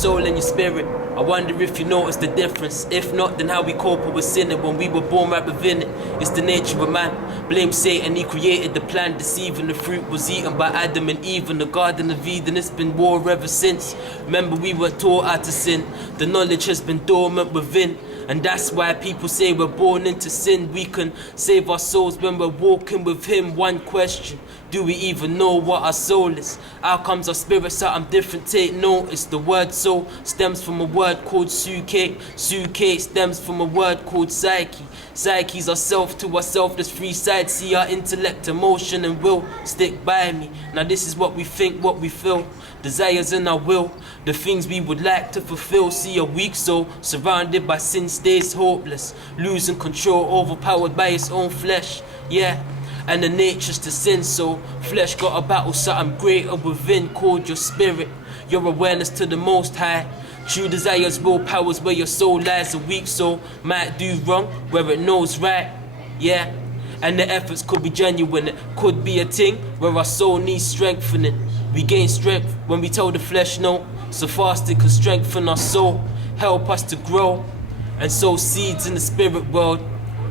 soul and your spirit. I wonder if you notice the difference. If not, then how we cope with sinning when we were born right within it. It's the nature of man. Blame Satan, he created the plan. Deceiving the fruit was eaten by Adam and Eve in the Garden of Eden. It's been war ever since. Remember, we were taught how to sin. The knowledge has been dormant within. And that's why people say we're born into sin. We can save our souls when we're walking with him. One question, do we even know what our soul is? How comes our spirit something different? Take notice. The word soul stems from a word called suke. Suke stems from a word called psyche. Psyche's ourself to ourself, there's three sides. See, our intellect, emotion and will stick by me. Now this is what we think, what we feel. Desires in our will, the things we would like to fulfill. See, a weak soul surrounded by sin stays hopeless, losing control, overpowered by its own flesh. Yeah, and the nature's to sin, so flesh got a battle, something greater within called your spirit. Your awareness to the Most High. True desires, willpower's where your soul lies. A weak soul might do wrong where it knows right. Yeah, and the efforts could be genuine. It could be a thing where our soul needs strengthening. We gain strength when we tell the flesh no. So fasting can strengthen our soul, help us to grow and sow seeds in the spirit world.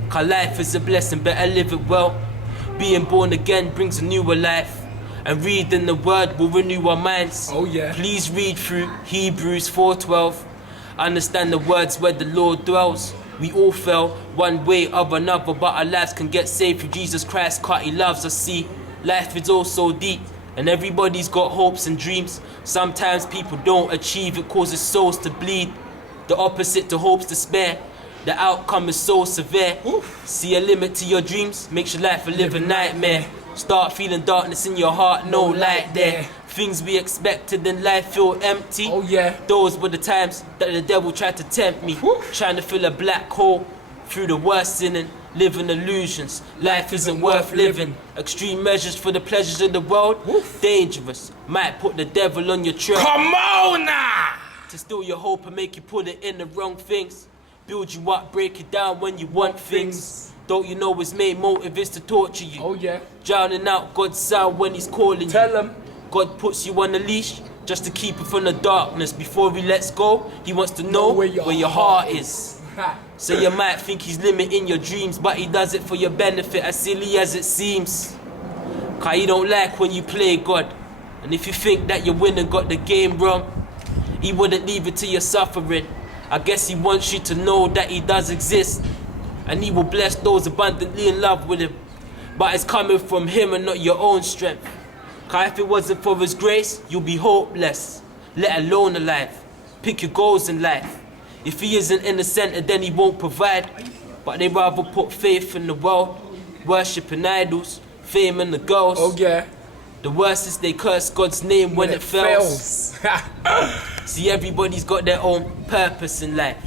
Cause life is a blessing, better live it well. Being born again brings a newer life. And reading the word will renew our minds. Oh yeah. Please read through Hebrews 4:12. Understand the words where the Lord dwells. We all fell one way or another, but our lives can get saved through Jesus Christ, cause he loves us. See, life is all so deep, and everybody's got hopes and dreams. Sometimes people don't achieve, it causes souls to bleed. The opposite to hope's despair. The outcome is so severe. Oof. See a limit to your dreams, makes your life a living nightmare. Start feeling darkness in your heart, no light there. Things we expected in life feel empty. Oh yeah. Those were the times that the devil tried to tempt me. Trying to fill a black hole through the worst sinning, living illusions. Life isn't worth living. Extreme measures for the pleasures of the world. Dangerous. Might put the devil on your trail. Come on now! To steal your hope and make you put it in the wrong things. Build you up, break you down when you want things. Don't you know his main motive is to torture you? Oh yeah. Drowning out God's sound when he's calling you. Tell him. God puts you on a leash just to keep you from the darkness. Before he lets go, he wants to know where your heart is. So you might think he's limiting your dreams, but he does it for your benefit, as silly as it seems. Cause he don't like when you play God. And if you think that you're winning, got the game wrong, he wouldn't leave it to your suffering. I guess he wants you to know that he does exist. And he will bless those abundantly in love with him. But it's coming from him and not your own strength. Cause if it wasn't for his grace, you'll be hopeless, let alone alive. Pick your goals in life. If he isn't in the center, then he won't provide. But they rather put faith in the world, worshipping idols, fame in the girls. Oh yeah. The worst is they curse God's name when it fails. See, everybody's got their own purpose in life.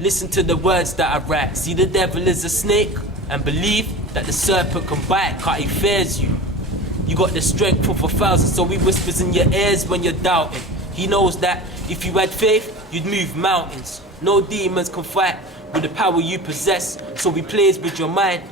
Listen to the words that I write. See, the devil is a snake, and believe that the serpent can bite, cause he fears you. You got the strength of 1,000, so he whispers in your ears when you're doubting. He knows that if you had faith, you'd move mountains. No demons can fight with the power you possess, so he plays with your mind.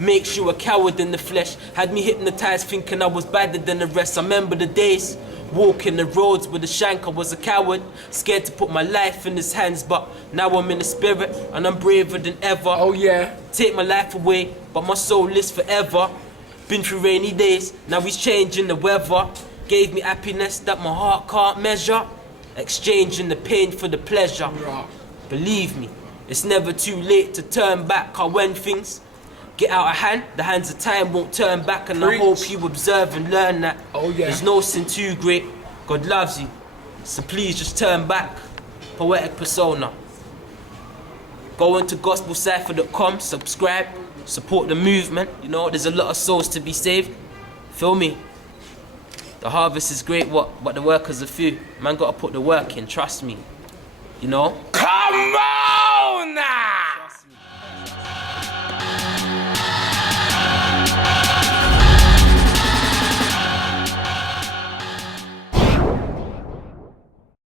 Makes you a coward in the flesh. Had me hypnotized thinking I was better than the rest. I remember the days walking the roads with a shank. I was a coward, scared to put my life in his hands. But now I'm in the spirit and I'm braver than ever. Oh yeah. Take my life away, but my soul lives forever. Been through rainy days, now he's changing the weather. Gave me happiness that my heart can't measure. Exchanging the pain for the pleasure. Believe me, it's never too late to turn back. Cause when things get out of hand, the hands of time won't turn back. And I hope you observe and learn that. Oh yeah. There's no sin too great. God loves you, so please just turn back. Poetic Persona. Go into GospelCypher.com, subscribe, support the movement. You know, there's a lot of souls to be saved. Feel me? The harvest is great, but the workers are few. Man gotta put the work in, trust me. You know? Come on now!